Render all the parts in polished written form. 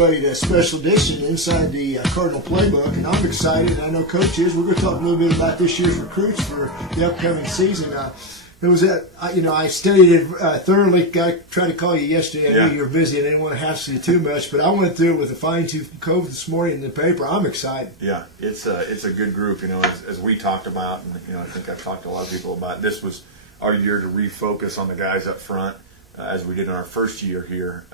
everybody to a special edition Inside the Cardinal Playbook, and I'm excited. I know Coach is. We're going to talk a little bit about this year's recruits for the upcoming season. I studied it thoroughly. I tried to call you yesterday. I knew you were busy. I didn't want to hassle you too much, but I went through it with a fine-tooth comb this morning in the paper. I'm excited. Yeah, it's a good group. As we talked about, and I think I've talked to a lot of people about. This was our year to refocus on the guys up front, as we did in our first year here.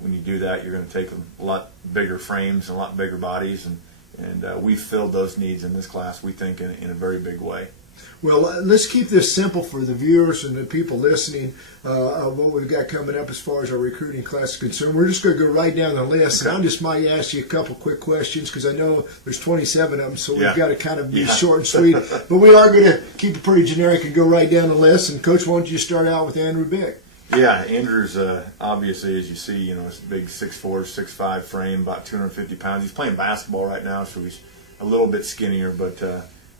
When you do that, you're going to take a lot bigger frames and a lot bigger bodies, and we filled those needs in this class, we think, in a very big way. Well, let's keep this simple for the viewers and the people listening of what we've got coming up as far as our recruiting class is concerned. We're just going to go right down the list, and I just might ask you a couple quick questions because I know there's 27 of them, so we've got to kind of be short and sweet. But we are going to keep it pretty generic and go right down the list. And, Coach, why don't you start out with Andrew Bick? Yeah, Andrew's obviously, as you see, it's a big 6'4", 6'5" frame, about 250 pounds. He's playing basketball right now, so he's a little bit skinnier, but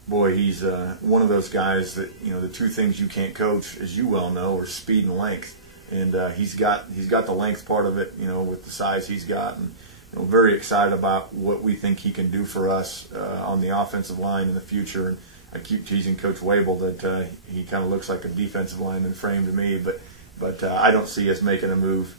boy, he's one of those guys that, the two things you can't coach, as you well know, are speed and length. And he's got the length part of it, with the size he's got, and very excited about what we think he can do for us on the offensive line in the future. And I keep teasing Coach Wable that he kind of looks like a defensive lineman frame to me, but I don't see us making a move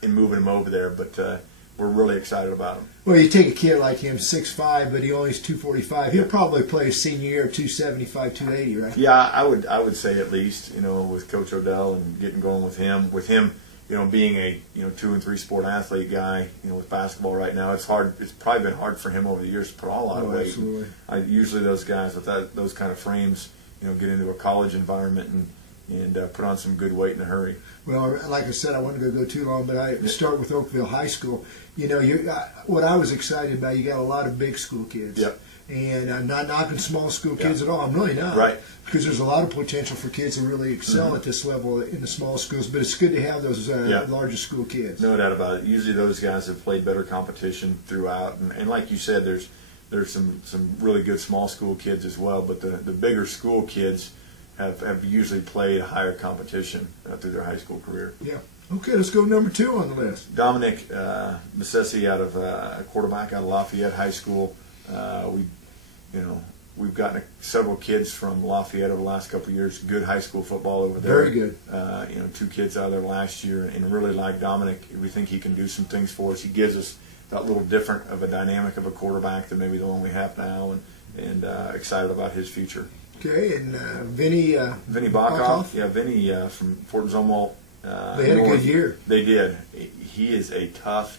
and moving him over there, but we're really excited about him. Well, you take a kid like him, 6'5", but he only is 245. He'll probably play his senior year 275, 280, right? Yeah, I would say at least, with Coach Odell and getting going with him. With him, being a 2 and 3 sport athlete guy, with basketball right now, it's hard. It's probably been hard for him over the years to put on a lot of weight. Absolutely. Usually those guys with those kind of frames, get into a college environment and put on some good weight in a hurry. Well, like I said, I wasn't going to go too long, but I start with Oakville High School. What I was excited about, you got a lot of big school kids. Yep. And I'm not knocking small school kids at all. I'm really not. Right. Because there's a lot of potential for kids to really excel at this level in the small schools, but it's good to have those larger school kids. No doubt about it. Usually those guys have played better competition throughout. And like you said, there's some really good small school kids as well, but the bigger school kids have usually played higher competition through their high school career. Yeah. Okay, let's go number 2 on the list. Dominic Necessi out of a quarterback out of Lafayette High School. We've gotten several kids from Lafayette over the last couple of years. Good high school football over there. Very good. 2 kids out of there last year, and really like Dominic. We think he can do some things for us. He gives us that little different of a dynamic of a quarterback than maybe the one we have now, and excited about his future. Okay, and Vinny Bachhoff. Yeah, Vinny from Fort Zumwalt. They had a good year. They did. He is a tough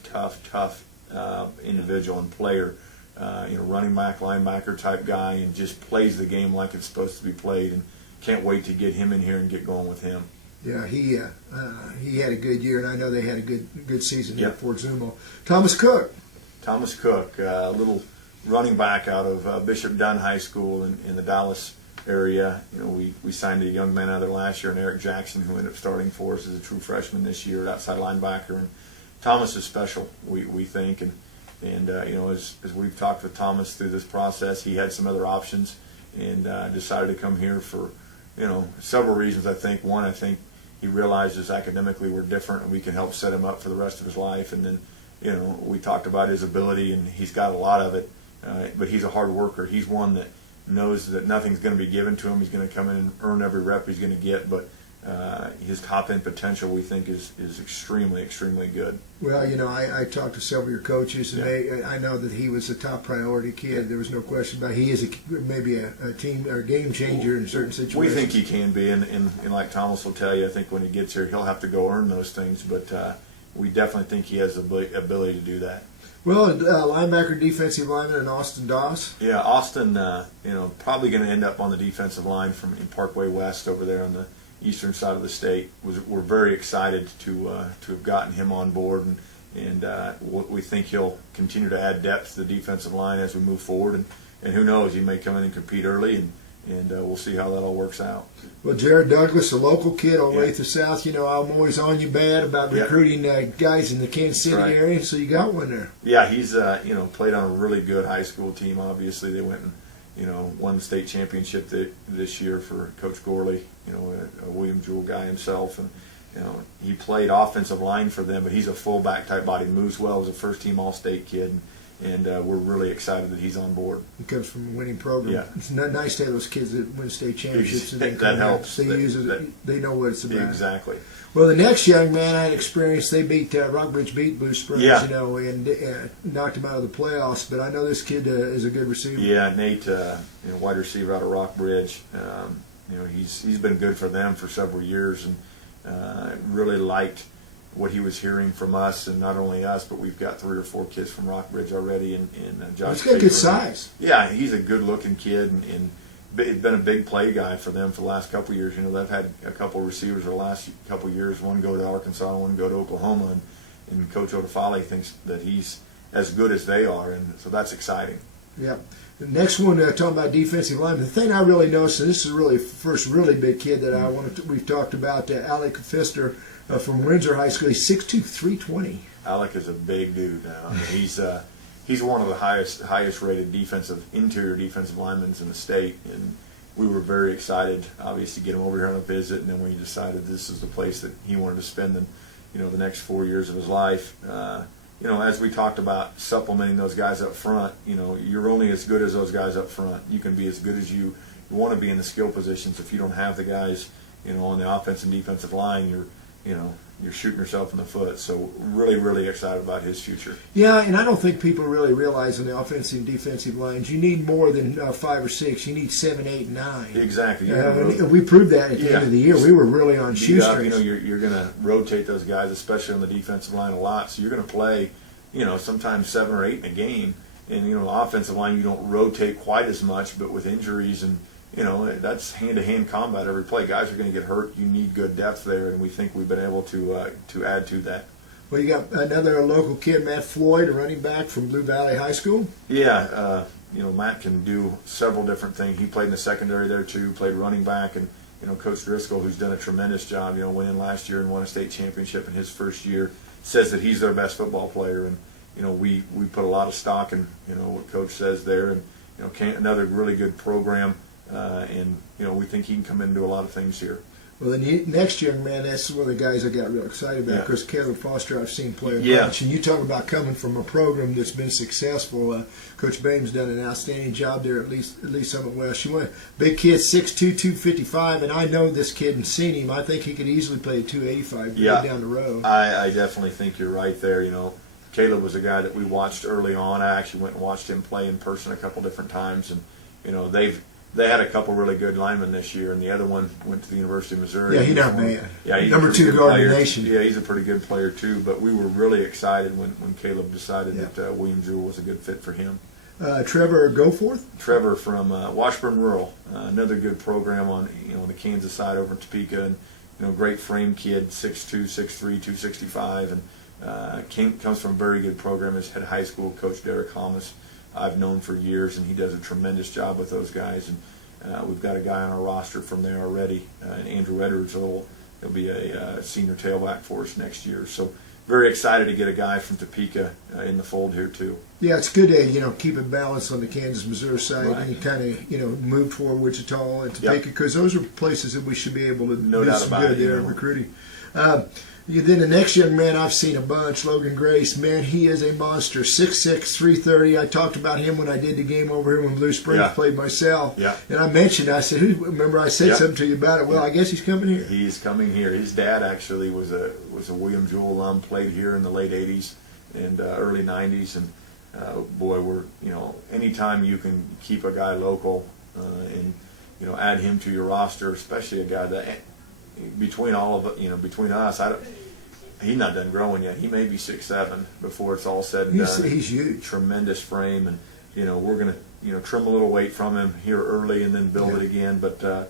individual and player. Running back, linebacker type guy, and just plays the game like it's supposed to be played. And can't wait to get him in here and get going with him. Yeah, he had a good year, and I know they had a good season here at Fort Zumwalt. Thomas Cook, a little running back out of Bishop Dunn High School in the Dallas area. We signed a young man out there last year, and Eric Jackson, who ended up starting for us as a true freshman this year at outside linebacker. And Thomas is special, we think, and as we've talked with Thomas through this process, he had some other options and decided to come here for several reasons. I think one, I think he realizes academically we're different and we can help set him up for the rest of his life. And then we talked about his ability, and he's got a lot of it, but he's a hard worker. He's one that knows that nothing's going to be given to him. He's going to come in and earn every rep he's going to get, but his top-end potential, we think, is extremely, extremely good. Well, I talked to several of your coaches, and I know that he was a top priority kid. There was no question about it. He is maybe a team or game changer in certain situations. We think he can be, and like Thomas will tell you, I think when he gets here, he'll have to go earn those things, but we definitely think he has the ability to do that. Well, linebacker, defensive lineman, and Austin Doss. Yeah, Austin, probably going to end up on the defensive line in Parkway West over there on the eastern side of the state. We're very excited to have gotten him on board, and we think he'll continue to add depth to the defensive line as we move forward. And who knows, he may come in and compete early, and we'll see how that all works out. Well, Jared Douglas, a local kid all the way to the south. I'm always on you bad about recruiting guys in the Kansas City area, so you got one there. Yeah, he's played on a really good high school team. Obviously, they went and won the state championship this year for Coach Gorley. A William Jewell guy himself, he played offensive line for them, but he's a fullback type body. Moves well, was a first-team All-State kid, and we're really excited that he's on board. He comes from a winning program. Yeah. It's nice to have those kids that win state championships. And That helps. They use it. They know what it's about. Exactly. Well, the next young man I had experience, they beat Rockbridge beat Blue Springs, Yeah. and knocked him out of the playoffs. But I know this kid is a good receiver. Yeah, Nate, wide receiver out of Rockbridge. He's been good for them for several years, and really liked what he was hearing from us, and not only us, but we've got 3 or 4 kids from Rockbridge already. And Josh. He's got good size. Yeah, he's a good-looking kid, and been a big play guy for them for the last couple of years. They've had a couple of receivers the last couple of years. One go to Arkansas, one go to Oklahoma, and Coach Odafale thinks that he's as good as they are, and so that's exciting. Yeah. The next one, talking about defensive line, the thing I really noticed, and this is really first really big kid that we've talked about, Alec Pfister from Windsor High School. He's 6'2", 320. Alec is a big dude now. He's one of the highest rated interior defensive linemen in the state, and we were very excited, obviously, to get him over here on a visit. And then we decided this is the place that he wanted to spend the next 4 years of his life. As we talked about supplementing those guys up front, you're only as good as those guys up front. You can be as good as you want to be in the skill positions. If you don't have the guys, on the offensive and defensive line, you're shooting yourself in the foot. So really, really excited about his future. Yeah, and I don't think people really realize on the offensive and defensive lines, you need more than 5 or 6. You need 7, 8, 9. Exactly. And we proved that at the end of the year. We were really on shoestrings. You're going to rotate those guys, especially on the defensive line, a lot. So you're going to play, sometimes 7 or 8 in a game. And, offensive line, you don't rotate quite as much, but with injuries and, that's hand-to-hand combat every play. Guys are going to get hurt. You need good depth there, and we think we've been able to add to that. Well, you got another local kid, Matt Floyd, a running back from Blue Valley High School. Yeah, Matt can do several different things. He played in the secondary there too, played running back, and Coach Driscoll, who's done a tremendous job, went in last year and won a state championship in his first year, says that he's their best football player, and we put a lot of stock in what Coach says there, and another really good program. And we think he can come in and do a lot of things here. Well, the next young man, that's one of the guys I got real excited about, because Caleb Foster I've seen play a bunch. And you talk about coming from a program that's been successful. Coach Bame's done an outstanding job there, at least Summit West. You want big kid, 6'2", 255, and I know this kid and seen him. I think he could easily play 285 down the road. I definitely think you're right there. Caleb was a guy that we watched early on. I actually went and watched him play in person a couple different times, and they had a couple really good linemen this year, and the other one went to the University of Missouri. Yeah, he's not bad. Yeah, he's number 2 guard in the nation. Yeah, he's a pretty good player too. But we were really excited when Caleb decided that William Jewell was a good fit for him. Trevor Goforth. Trevor from Washburn Rural, another good program on the Kansas side over in Topeka, and great frame kid, 6'2", 6'3", 265, and comes from a very good program. His head high school coach Derek Thomas, I've known for years, and he does a tremendous job with those guys. And we've got a guy on our roster from there already, and Andrew Edwards will be a senior tailback for us next year. So very excited to get a guy from Topeka in the fold here too. Yeah, it's good to keep it balanced on the Kansas-Missouri side, right. And you kind of move toward Wichita and Topeka, because those are places that we should be able to do some good there in recruiting. Then the next young man I've seen a bunch, Logan Grace, man, he is a monster, 6'6", 330. I talked about him when I did the game over here when Blue Springs played myself. Yeah. And I mentioned, I said, remember I said something to you about it. Well, I guess he's coming here. He's coming here. His dad actually was a William Jewell alum, played here in the late 80s and early 90s. And, we're, anytime you can keep a guy local and, add him to your roster, especially a guy that, between us, he's not done growing yet. He may be 6'7" before it's all said and done. He's huge. Tremendous frame, and we're going to trim a little weight from him here early and then build it again. But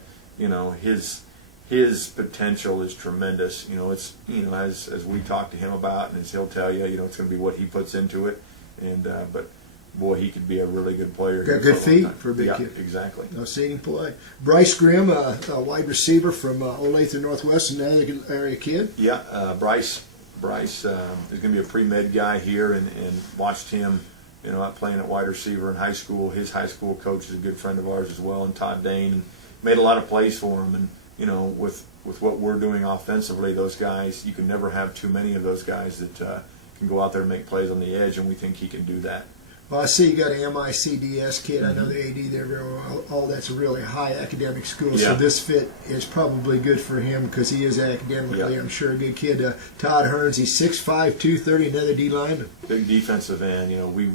his potential is tremendous. It's as we talk to him about, and as he'll tell you, it's going to be what he puts into it. And but boy, he could be a really good player. Got good feet for a big kid. Exactly. I've seen him play. Bryce Grimm, a wide receiver from Olathe Northwest, another area kid. Yeah, Bryce is going to be a pre-med guy here, and watched him, playing at wide receiver in high school. His high school coach is a good friend of ours as well, and Todd Dane, and made a lot of plays for him. And with what we're doing offensively, those guys, you can never have too many of those guys that can go out there and make plays on the edge, and we think he can do that. Well, I see you got an MICDS kid. I know the AD there very well. All that's a really high academic school, so this fit is probably good for him because he is academically, I'm sure, a good kid. Todd Hearns, he's 6'5", 230, another D lineman. Big defensive end. We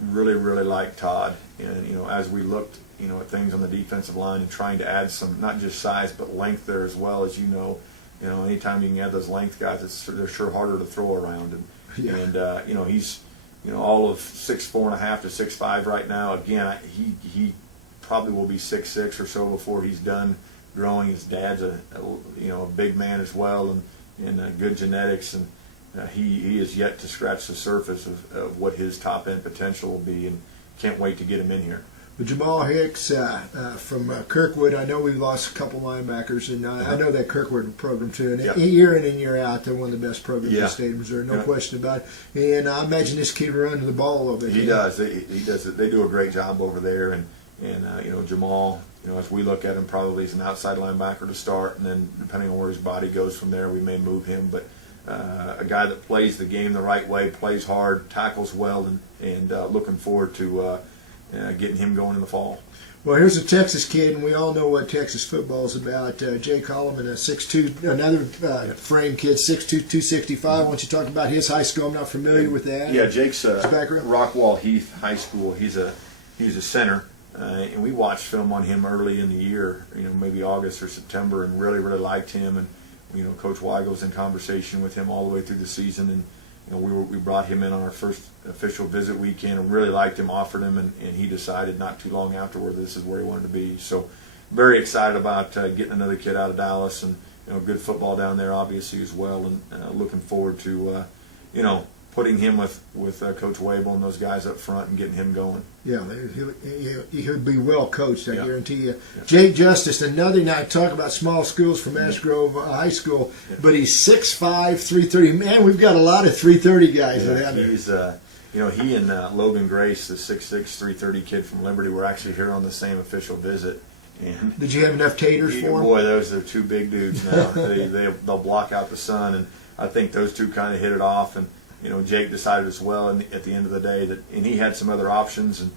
really like Todd, and as we looked at things on the defensive line and trying to add some, not just size but length there as well, as anytime you can add those length guys, they're sure harder to throw around, and he's all of 6'4.5" to 6'5" right now. Again, he probably will be 6'6" or so before he's done growing. His dad's a big man as well, and good genetics, and he is yet to scratch the surface of what his top end potential will be, and can't wait to get him in here. But Jamal Hicks from Kirkwood, I know we've lost a couple linebackers, and I know that Kirkwood program too. And year in and year out, they're one of the best programs in the state of Missouri, no question about it. And I imagine this kid runs the ball over there. He does. He does it. They do a great job over there. And Jamal, as we look at him, probably is an outside linebacker to start, and then depending on where his body goes from there, we may move him. But a guy that plays the game the right way, plays hard, tackles well, and looking forward to getting him going in the fall. Well, here's a Texas kid, and we all know what Texas football is about. Jay Coleman, a 6'2", another frame kid, 6'2", 265. Why don't you talk about his high school? I'm not familiar with that. Yeah, Jake's background. Rockwall Heath High School. He's a center, and we watched film on him early in the year, maybe August or September, and really liked him. And Coach Weigel was in conversation with him all the way through the season, and we brought him in on our first official visit weekend and really liked him, offered him, and he decided not too long afterward this is where he wanted to be. So very excited about getting another kid out of Dallas, and good football down there obviously as well, and looking forward to putting him with Coach Weigel and those guys up front and getting him going. Yeah, he'll be well coached, I guarantee you. Yeah. Jake Justice, another night, talk about small schools from Ash Grove High School, but he's 6'5", 330. Man, we've got a lot of 330 guys around there. He's, he and Logan Grace, the 6'6", 330 kid from Liberty, were actually here on the same official visit. And did you have enough taters for him? Boy, those are two big dudes now. They'll block out the sun, and I think those two kind of hit it off. And Jake decided as well, and at the end of the day, and he had some other options, and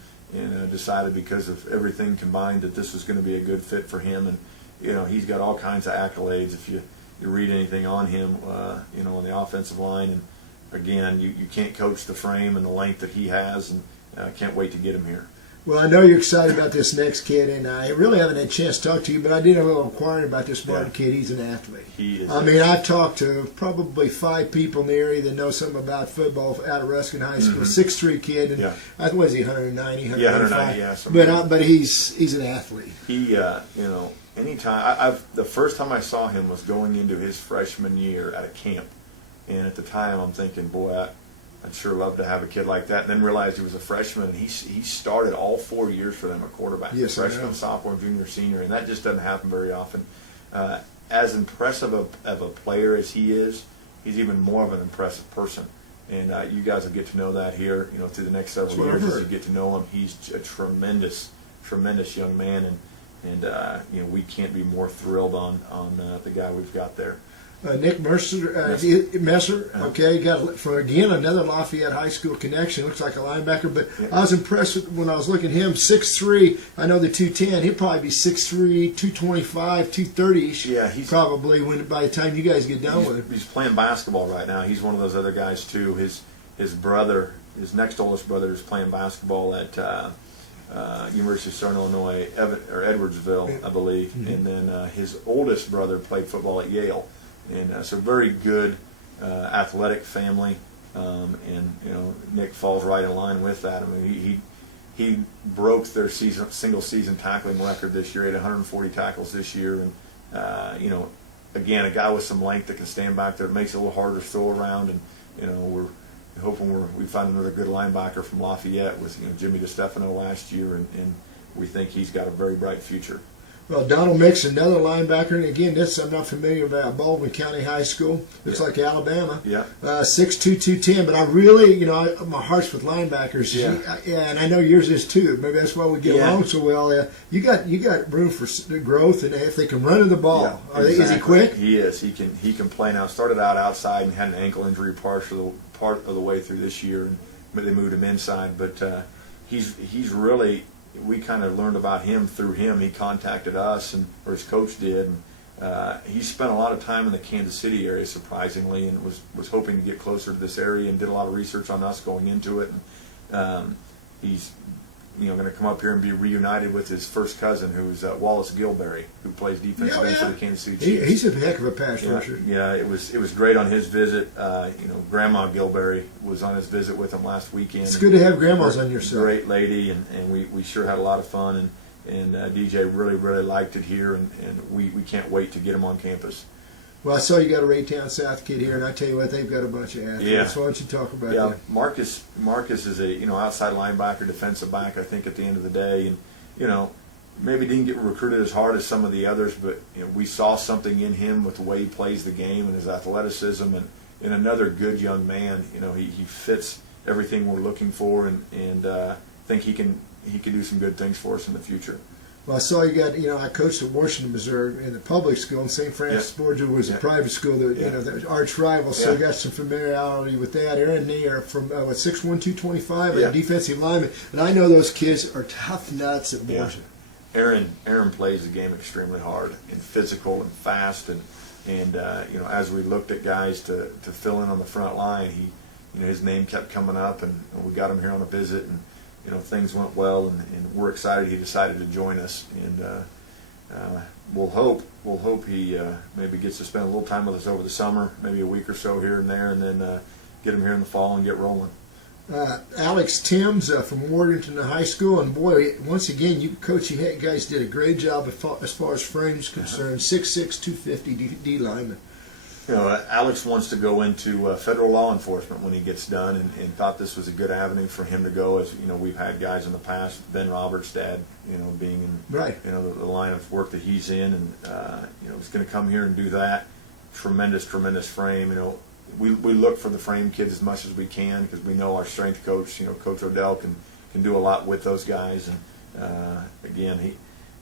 decided because of everything combined that this was going to be a good fit for him. And he's got all kinds of accolades if you read anything on him, on the offensive line. And again, you can't coach the frame and the length that he has, and can't wait to get him here. Well, I know you're excited about this next kid, and I really haven't had a chance to talk to you, but I did a little inquiring about this Martin kid. He's an athlete. He is. I mean, I've talked to probably 5 people in the area that know something about football out of Ruskin High School. 6'3" kid, and I think, was he 190, 195? 190, but he's an athlete. He, anytime the first time I saw him was going into his freshman year at a camp, and at the time I'm thinking, boy, I'd sure love to have a kid like that, and then realized he was a freshman, and he started all 4 years for them at quarterback. Yes, freshman, sophomore, junior, senior, and that just doesn't happen very often. As impressive of a player as he is, he's even more of an impressive person. And you guys will get to know that here, through the next several years as you get to know him. He's a tremendous young man, and we can't be more thrilled on the guy we've got there. Nick Messer, okay, got for again another Lafayette High School connection. Looks like a linebacker, but I was impressed when I was looking at him. 6'3", I know the 210. He'll probably be 6'3", 225, 230-ish. Yeah, he's probably by the time you guys get done with him. He's playing basketball right now. He's one of those other guys too. His brother, his next oldest brother, is playing basketball at University of Southern Illinois, Edwardsville, I believe, and then his oldest brother played football at Yale. And so very good athletic family, and Nick falls right in line with that. I mean, he broke their single season tackling record this year. He had 140 tackles this year, and again, a guy with some length that can stand back there. It makes it a little harder to throw around, and we're hoping we find another good linebacker from Lafayette with Jimmy DeStefano last year, and we think he's got a very bright future. Well, Donald Mixon, another linebacker, and again, this I'm not familiar about. Baldwin County High School. Looks like Alabama. Yeah. 6'2", 210. But I really, my heart's with linebackers. Yeah. And I know yours is too. Maybe that's why we get along so well. You got room for growth, and if they can run to the ball, is he quick? He is. He can play now. Started out outside and had an ankle injury part of the way through this year, and they moved him inside. But he's really. We kind of learned about him through him. He contacted us, or his coach did. And, he spent a lot of time in the Kansas City area, surprisingly, and was hoping to get closer to this area, and did a lot of research on us going into it. And, he's going to come up here and be reunited with his first cousin, who's Wallace Gilberry, who plays defensive end for the Kansas City Chiefs. He's a heck of a pass rusher. Yeah, it was great on his visit. Grandma Gilberry was on his visit with him last weekend. It's good to have grandmas on your side. Great lady, and we sure had a lot of fun. And DJ really liked it here, and we can't wait to get him on campus. Well, I saw you got a Raytown South kid here, and I tell you what, they've got a bunch of athletes. Yeah. So why don't you talk about that? Marcus is a outside linebacker, defensive back. I think at the end of the day, and maybe didn't get recruited as hard as some of the others, but we saw something in him with the way he plays the game and his athleticism, and another good young man. He fits everything we're looking for, and think he can do some good things for us in the future. Well, I saw you got, I coached at Washington, Missouri in the public school, and St. Francis Borgia was a private school, the arch rival, so you got some familiarity with that. Aaron Neer from, 6'1", 225, a defensive lineman, and I know those kids are tough nuts at Borgia. Aaron plays the game extremely hard and physical and fast, and as we looked at guys to fill in on the front line, his name kept coming up, and we got him here on a visit, and things went well, and we're excited he decided to join us, and we'll hope he maybe gets to spend a little time with us over the summer, maybe a week or so here and there, and then get him here in the fall and get rolling. Alex Timms from Warrington High School, and boy, once again, you guys did a great job as far as frames concerned. 6'6", 250 D lineman. Alex wants to go into federal law enforcement when he gets done, and thought this was a good avenue for him to go. As we've had guys in the past, Ben Roberts' dad, being in the line of work that he's in, and he's going to come here and do that. Tremendous frame. We look for the frame kids as much as we can, because we know our strength coach, Coach Odell, can do a lot with those guys, and again,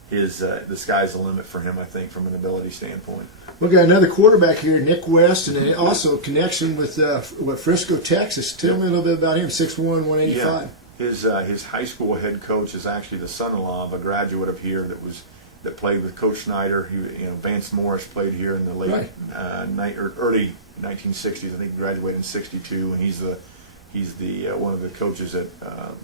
the sky's the limit for him, I think, from an ability standpoint. We got another quarterback here, Nick West, and also a connection with Frisco, Texas. Tell me a little bit about him. 6'1", 185. Yeah. His high school head coach is actually the son-in-law of a graduate of here that played with Coach Snyder. Vance Morris played here in the late early 1960s. I think he graduated in '62, and he's the one of the coaches at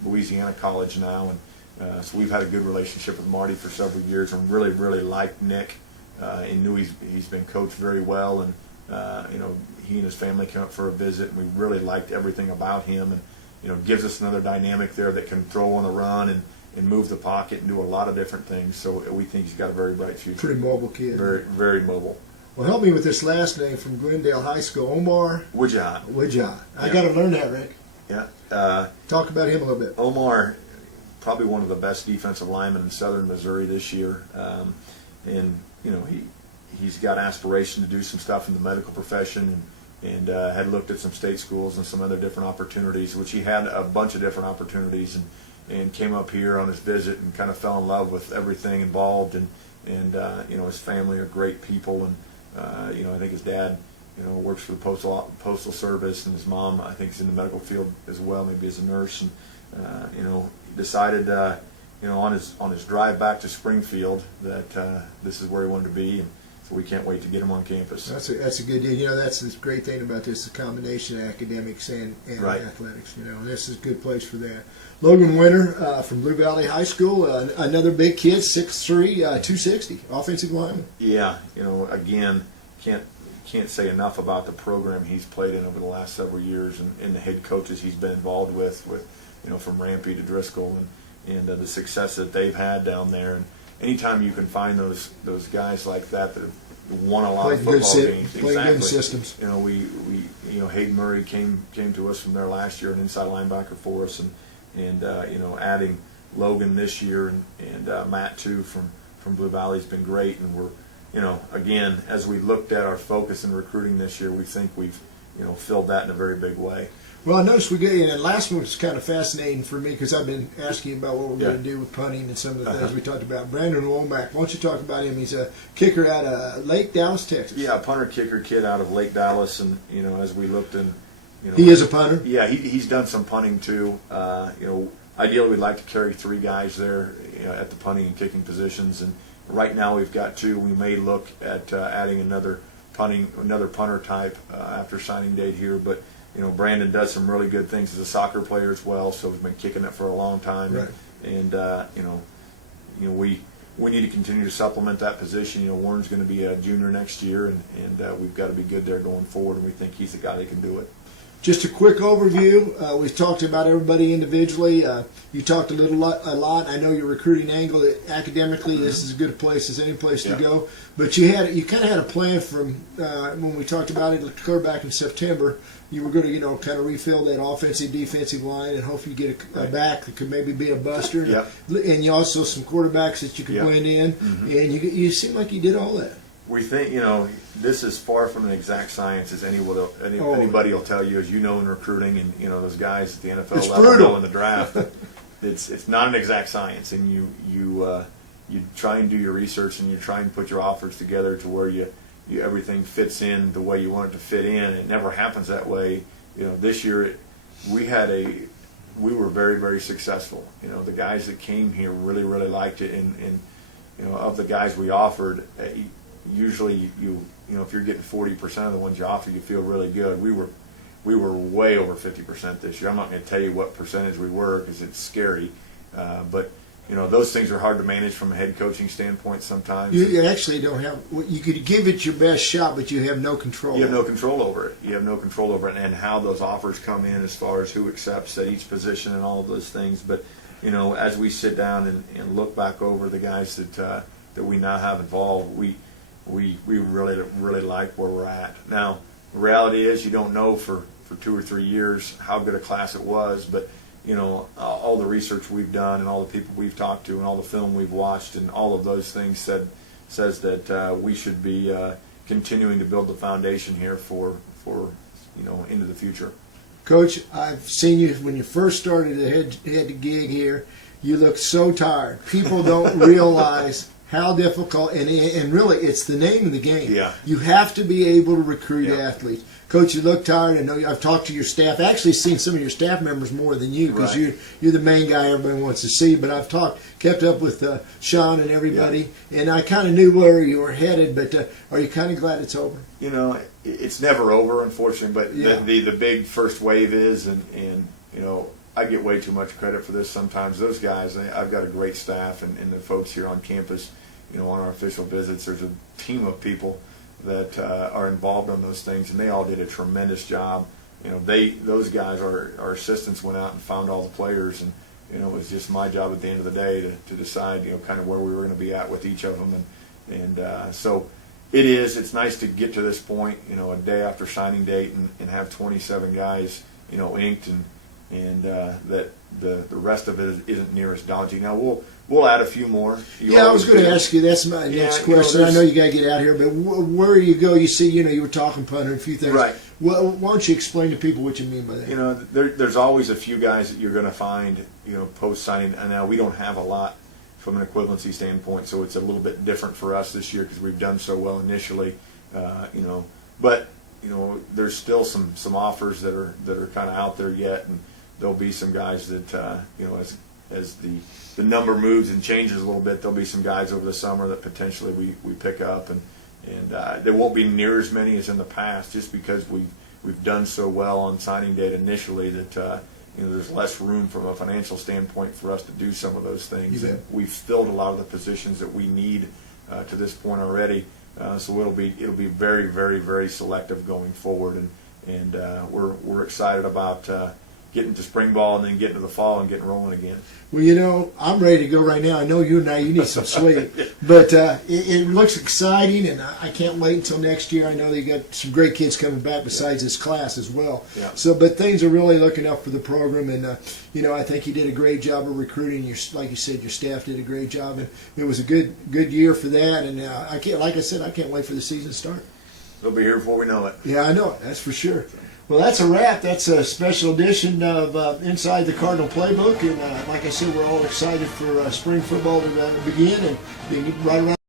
Louisiana College now, and so we've had a good relationship with Marty for several years, and really liked Nick. And knew he's been coached very well, and he and his family came up for a visit, and we really liked everything about him, and gives us another dynamic there that can throw on the run and move the pocket and do a lot of different things. So we think he's got a very bright future. Pretty mobile kid. Very mobile. Well, help me with this last name from Glendale High School, Omar Widjah. I got to learn that, Rick. Yeah. Talk about him a little bit. Omar, probably one of the best defensive linemen in southern Missouri this year, and he's got aspiration to do some stuff in the medical profession, and had looked at some state schools and some other different opportunities, which he had a bunch of different opportunities, and came up here on his visit and kind of fell in love with everything involved, and his family are great people, and I think his dad works for the postal service, and his mom, I think, is in the medical field as well, maybe as a nurse, and decided on his drive back to Springfield that this is where he wanted to be, and so we can't wait to get him on campus. That's a good deal. That's the great thing about this, the combination of academics and athletics. And this is a good place for that. Logan Winter from Blue Valley High School, another big kid, 6'3", 260, offensive lineman. Yeah, again, can't say enough about the program he's played in over the last several years, and the head coaches he's been involved with from Rampy to Driscoll, and the success that they've had down there. And anytime you can find those guys like that have won a lot of football games, playing good systems. We Hayden Murray came to us from there last year, an inside linebacker for us, and adding Logan this year, and Matt too from from Blue Valley has been great, and we're, again, as we looked at our focus in recruiting this year, we think we've, filled that in a very big way. Well, I noticed we get in, and last one was kind of fascinating for me because I've been asking about what we're going to do with punting and some of the things we talked about. Brandon Womack, why don't you talk about him? He's a kicker out of Lake Dallas, Texas. Yeah, a punter kicker kid out of Lake Dallas, and as we looked and he is a punter. Yeah, he's done some punting too. Ideally we'd like to carry 3 guys there at the punting and kicking positions, and right now we've got 2. We may look at adding another punter type after signing date here, but Brandon does some really good things as a soccer player as well, so he's been kicking it for a long time. Right. And we need to continue to supplement that position. Warren's going to be a junior next year, and we've got to be good there going forward, and we think he's the guy that can do it. Just a quick overview. We've talked about everybody individually. You talked a lot. I know your recruiting angle. Academically, this is as good a place as any place to go. But you kind of had a plan from when we talked about it clear back in September. You were going to kind of refill that offensive defensive line and hopefully get a back that could maybe be a buster. Yep. And you also some quarterbacks that you could blend in. And you seem like you did all that. We think, this is far from an exact science, as anybody will tell you, as in recruiting, and those guys at the NFL level know in the draft. It's not an exact science, and you try and do your research, and you try and put your offers together to where everything fits in the way you want it to fit in. It never happens that way. This year we were very, very successful. The guys that came here really, really liked it, and of the guys we offered. Usually, if you're getting 40% of the ones you offer, you feel really good. We were way over 50% this year. I'm not going to tell you what percentage we were because it's scary, but those things are hard to manage from a head coaching standpoint sometimes. You actually don't have. You could give it your best shot, but you have no control. You have no control over it. You have no control over it, and how those offers come in as far as who accepts at each position and all of those things. But as we sit down and look back over the guys that we now have involved, we really like where we're at. Now, the reality is you don't know for 2 or 3 years how good a class it was, but all the research we've done and all the people we've talked to and all the film we've watched and all of those things says that we should be continuing to build the foundation here for into the future. Coach, I've seen you when you first started the head gig here. You looked so tired. People don't realize how difficult, and really, it's the name of the game. Yeah. You have to be able to recruit athletes. Coach, you look tired. I know I've talked to your staff. Actually, seen some of your staff members more than you because you're the main guy everybody wants to see. But I've kept up with Sean and everybody, and I kind of knew where you were headed. But are you kind of glad it's over? It's never over, unfortunately. But the big first wave is, and I get way too much credit for this sometimes. Those guys, I've got a great staff, and the folks here on campus. On our official visits, there's a team of people that are involved in those things, and they all did a tremendous job. Those guys, our assistants, went out and found all the players, and it was just my job at the end of the day to decide, kind of where we were going to be at with each of them, and so it's nice to get to this point, a day after signing date, and have 27 guys, inked, and that the rest of it isn't near as daunting. Now we'll add a few more. I was going to ask you. That's my next question. I know you got to get out here, but where you go, you see, you were talking punter, a few things. Right. Well, why don't you explain to people what you mean by that? There's always a few guys that you're going to find, post signing. And now we don't have a lot from an equivalency standpoint, so it's a little bit different for us this year because we've done so well initially. But there's still some offers that are kind of out there yet, and there'll be some guys that as the number moves and changes a little bit, there'll be some guys over the summer that potentially we pick up, and there won't be near as many as in the past, just because we've done so well on signing date initially that there's less room from a financial standpoint for us to do some of those things. And we've filled a lot of the positions that we need to this point already, so it'll be very, very, very selective going forward, and we're excited about getting to spring ball and then getting to the fall and getting rolling again. Well, you know, I'm ready to go right now. I know you need some sleep, but it looks exciting, and I can't wait until next year. I know you got some great kids coming back besides this class as well. Yeah. So, but things are really looking up for the program, and you know, I think you did a great job of recruiting. Like you said, your staff did a great job, and it was a good year for that. And I can't wait for the season to start. They'll be here before we know it. Yeah, I know it. That's for sure. Well, that's a wrap. That's a special edition of Inside the Cardinal Playbook. And like I said, we're all excited for spring football to begin and be right around.